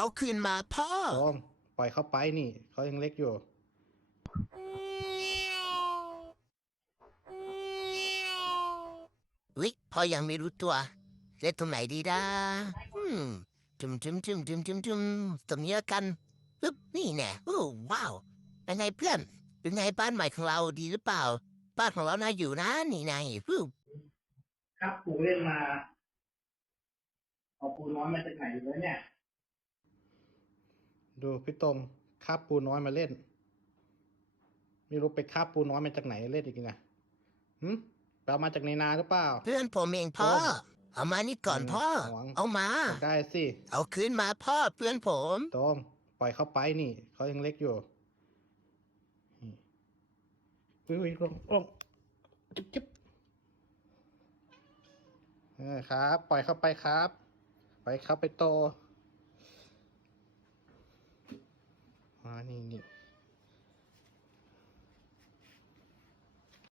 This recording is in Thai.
เอาคืนมาพ่อโต้งปล่อยเขาไปนี่เขายังเล็กอยู่วิพ่อยังไม่รู้ตัวเล่นตรงไหนดีนะอืมจุ่มตรงนี้ละกันปึ๊บนี่แน่โอ้ว้าวเป็นไงเพื่อนเป็นไงบ้านใหม่ของเราดีหรือเปล่าบ้านของเราน่าอยู่นะนี่ไงปึ๊บครับปูเล่นมาเอาปูน้อยมาจากไหนอยู่แล้วเนี่ยดูพี่ตรงคาบปูน้อยมาเล่นไม่รู้ไปคาบปูน้อยมาจากไหนเล่นอีกนะหืมไปเอามาจากในนาหรือเปล่าเพื่อนผมเองพ่อโต้งเอามานี่ก่อนพ่อหวงเอามาได้สิเอาคืนมาพ่อเพื่อนผม โต้งปล่อยเขาไปนี่เขายังเล็กอยู่อุ้ยลงจิ๊บครับปล่อยเขาไปครับปล่อยเขาไปโตนี่